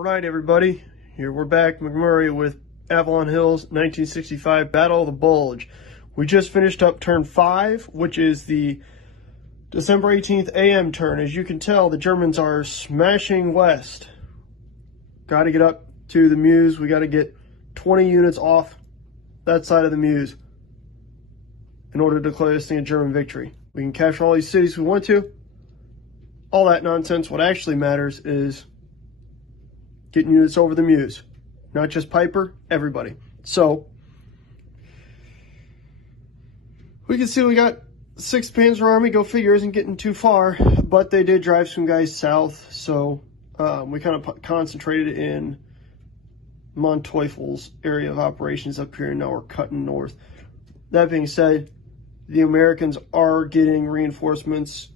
Alright everybody, here we're back, McMurray with Avalon Hill's 1965 Battle of the Bulge. We just finished up turn 5, which is the December 18th AM turn. As you can tell, the Germans are smashing west. Got to get up to the Meuse. We got to get 20 units off that side of the Meuse in order to declare this thing a German victory. We can capture all these cities we want to. All that nonsense. What actually matters is getting units over the Meuse. Not just Piper, everybody. So, we can see we got 6th Panzer Army, go figure, isn't getting too far, but they did drive some guys south, so we kind of concentrated in Manteuffel's area of operations up here, and now we're cutting north. That being said, the Americans are getting reinforcements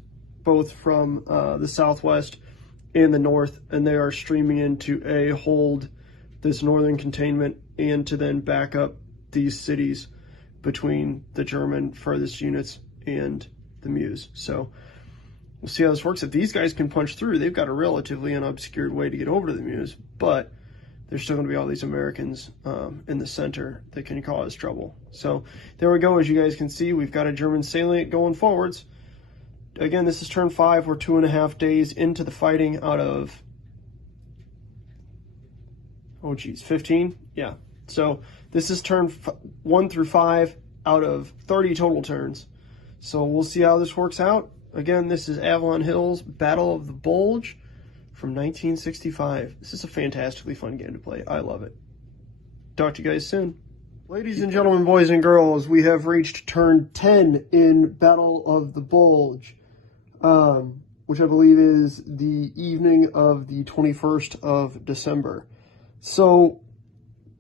both from the southwest and the north, and they are streaming in to hold this northern containment and to then back up these cities between the German furthest units and the Meuse. So we'll see how this works. If these guys can punch through, they've got a relatively unobscured way to get over to the Meuse, but there's still going to be all these Americans in the center that can cause trouble. So there we go. As you guys can see, we've got a German salient going forwards. Again, this is turn 5. We're 2.5 days into the fighting out of, 15? Yeah. So this is turn 1 through 5 out of 30 total turns. So we'll see how this works out. Again, this is Avalon Hill's Battle of the Bulge from 1965. This is a fantastically fun game to play. I love it. Talk to you guys soon. Ladies and gentlemen, boys and girls, we have reached turn 10 in Battle of the Bulge, which I believe is the evening of the 21st of December. So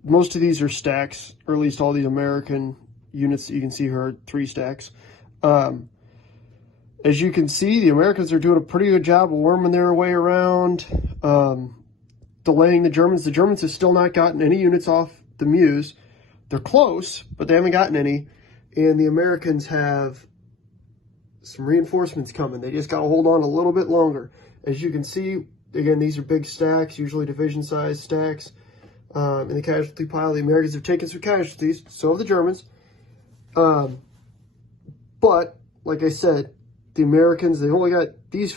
most of these are stacks, or at least all these American units that you can see here are 3 stacks. As you can see, the Americans are doing a pretty good job of worming their way around, delaying the Germans. The Germans have still not gotten any units off the Meuse. They're close, but they haven't gotten any. And the Americans have some reinforcements coming. They just got to hold on a little bit longer. As you can see, again, these are big stacks, usually division-sized stacks. In the casualty pile, the Americans have taken some casualties, so have the Germans. But, like I said, the Americans, they only got these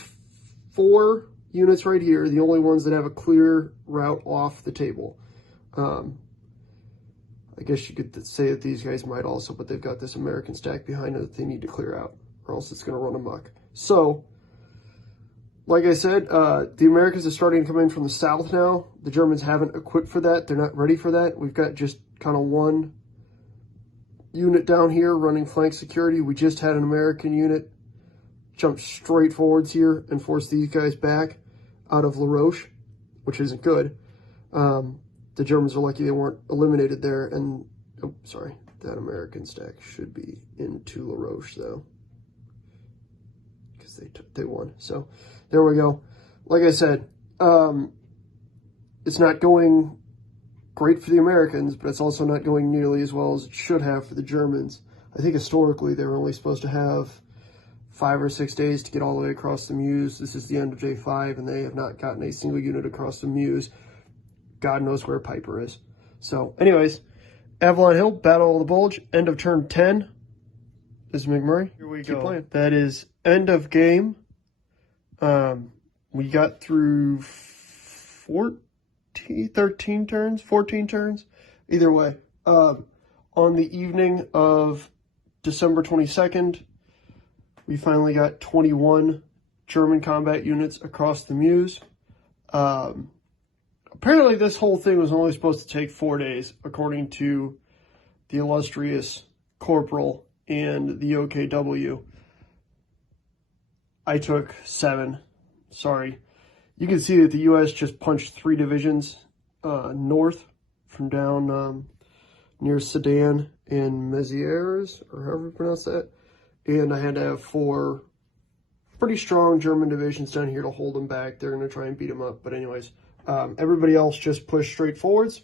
4 units right here, the only ones that have a clear route off the table. I guess you could say that these guys might also, but they've got this American stack behind them that they need to clear out, or else it's going to run amok. So, like I said, the Americans are starting to come in from the south now. The Germans haven't equipped for that. They're not ready for that. We've got just kind of 1 unit down here running flank security. We just had an American unit jump straight forwards here and force these guys back out of La Roche, which isn't good. The Germans are lucky they weren't eliminated there. And, oh, sorry, that American stack should be into La Roche, though, because they won. So there we go. Like I said, it's not going great for the Americans, but it's also not going nearly as well as it should have for the Germans. I think historically they were only supposed to have 5 or 6 days to get all the way across the Meuse. This is the end of day 5, and they have not gotten a single unit across the Meuse. God knows where Piper is. So, anyways, Avalon Hill, Battle of the Bulge, end of turn 10. This is McMurray. Here we go. Playing. That is end of game. We got through 14 turns. Either way, on the evening of December 22nd, we finally got 21 German combat units across the Meuse. Apparently this whole thing was only supposed to take 4 days, according to the illustrious Corporal and the OKW. I took 7. Sorry. You can see that the U.S. just punched 3 divisions north from down near Sedan and Mézières, or however you pronounce that. And I had to have 4 pretty strong German divisions down here to hold them back. They're going to try and beat them up. But anyways, everybody else just pushed straight forwards.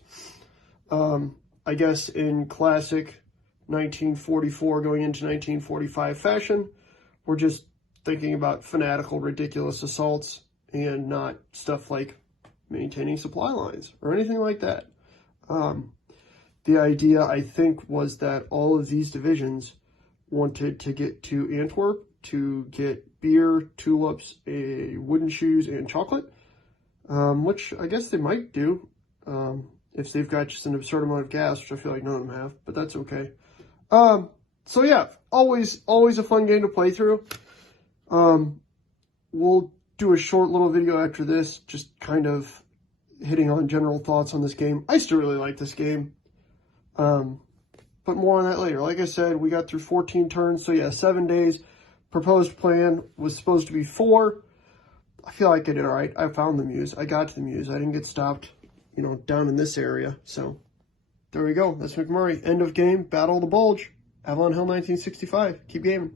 I guess in classic 1944 going into 1945 fashion, we're just thinking about fanatical, ridiculous assaults and not stuff like maintaining supply lines or anything like that. The idea, I think, was that all of these divisions wanted to get to Antwerp to get beer, tulips, wooden shoes, and chocolate, which I guess they might do if they've got just an absurd amount of gas, which I feel like none of them have, but that's okay. So yeah, always a fun game to play through. We'll do a short little video after this, just kind of hitting on general thoughts on this game. I still really like this game. But more on that later. Like I said, we got through 14 turns, so yeah, 7 days. Proposed plan was supposed to be 4. I feel like I did all right. I found the Muse. I got to the Muse. I didn't get stopped, down in this area. So there we go. That's McMurray. End of game. Battle of the Bulge. Avalon Hill 1965. Keep gaming.